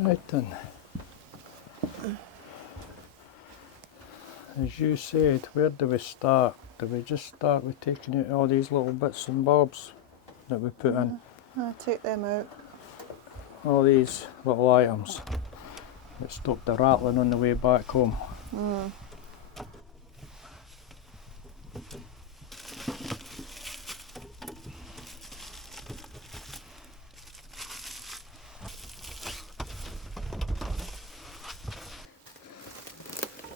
Right then. As you said, where do we start? Do we just start with taking out all these little bits and bobs that we put in? I'll take them out. All these little items that stopped the rattling on the way back home.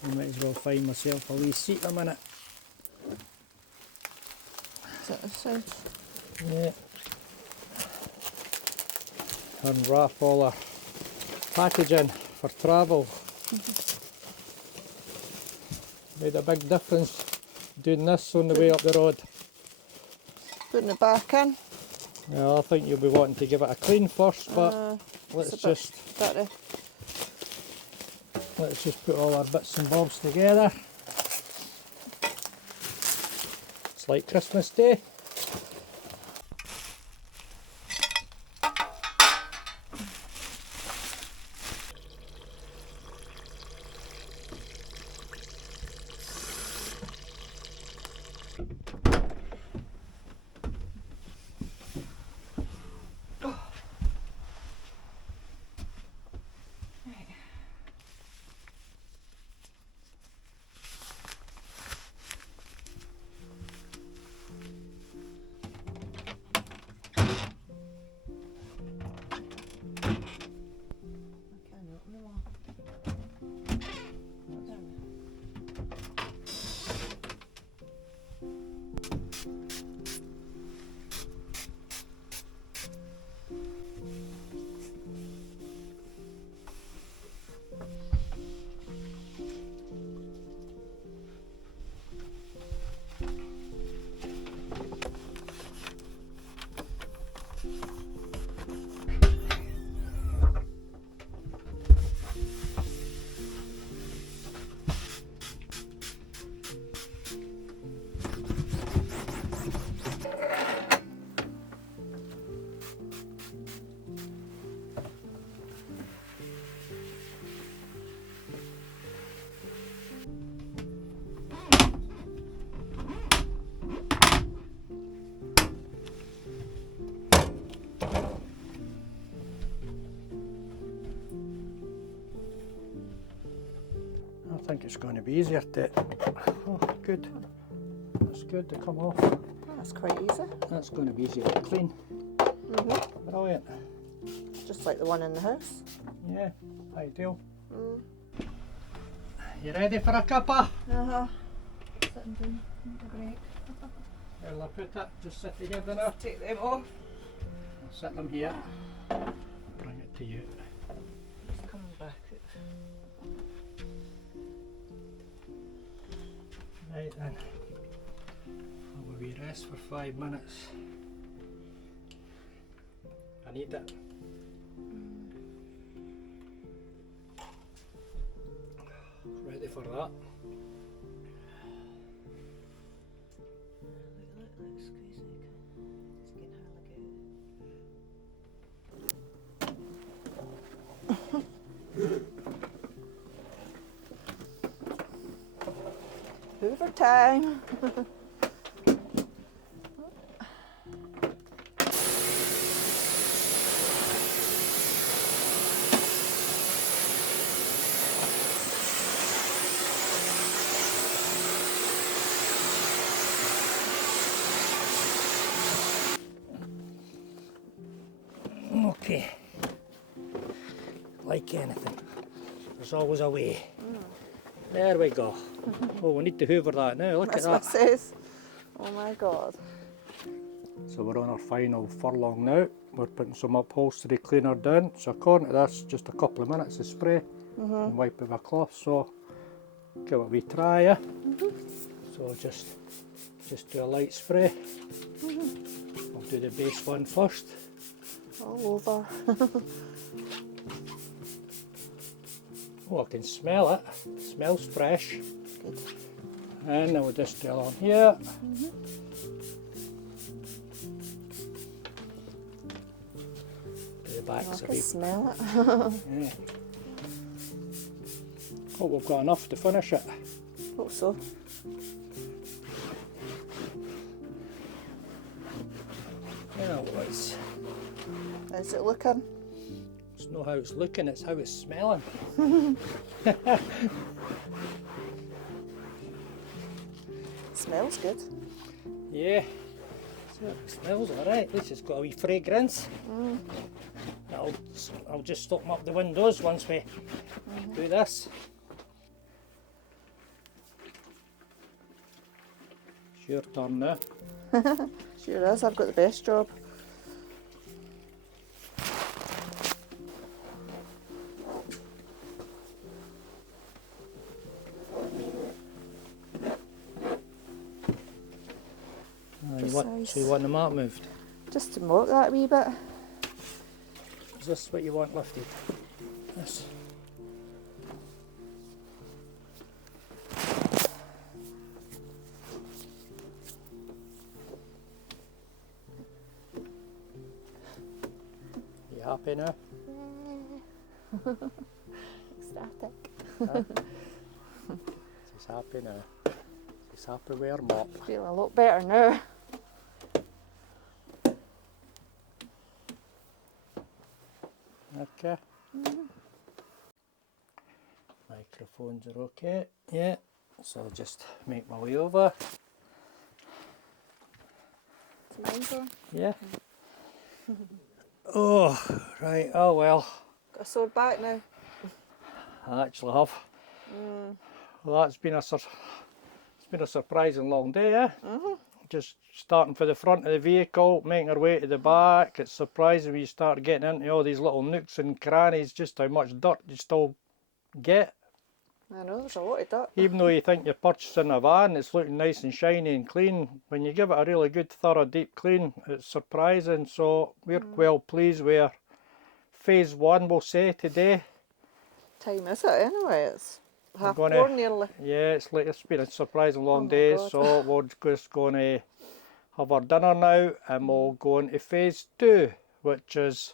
I might as well find myself a wee seat a minute. Is that the side? Yeah. Unwrap all our packaging for travel. Made a big difference doing this on the way up the road. Putting it back in. Yeah, I think you'll be wanting to give it a clean first, but let's just put all our bits and bobs together. It's like Christmas Day. I think it's going to be easier to... Oh, good. That's good to come off. That's quite easy. That's going to be easier to clean. Brilliant. Just like the one in the house. Yeah, ideal. You ready for a cuppa? Sitting down the break. Where'll I put it? Just sit together now. Take them off. I'll set them here. Bring it to you. It's coming back. Right then. Have a wee rest for 5 minutes. I need it. Ready for that. Hoover time. Okay. Like anything, there's always a way. There we go. Oh, we need to hoover that now. Look That's at what that. it says. Oh my god. So we're on our final furlong now. We're putting some upholstery cleaner down. So according to this, just a couple of minutes of spray and wipe with a cloth. So give it a wee try. Yeah? So just do a light spray. I'll do the base one first. All over. Oh, I can smell it. It smells fresh. Good. And then we'll just do along here. Do the back. I can smell it. Yeah. Oh, we've got enough to finish it. Hope so. Well, let's... How's it looking? It's not how it's looking, it's how it's smelling. Smells good. Yeah, so it smells alright. At least it's got a wee fragrance. I'll just open up the windows once we do this. It's your turn now. Sure is, I've got the best job. So you want the mat moved? Just to mock that a wee bit. Is this what you want lifted? This. You happy now? Ecstatic. Huh? She's happy now. She's happy with her mop. Feel a lot better now. Okay. Microphones are okay. Yeah. So I'll just make my way over. Mine's on. Yeah. Oh, right. Oh well. Got a sore back now. I actually have. Well, it's been a surprising long day, eh? Just starting for the front of the vehicle, making our way to the back. It's surprising when you start getting into all these little nooks and crannies, just how much dirt you still get. I know, there's a lot of dirt. Even though you think you're purchasing a van, it's looking nice and shiny and clean. When you give it a really good, thorough, deep clean, it's surprising. So we're well pleased with phase 1, we'll say, today. Time is it anyway? It's half gonna- 4 nearly. Yeah, it's been a surprising long my day, God. so we're just going to have our dinner now and we'll go into phase 2, which is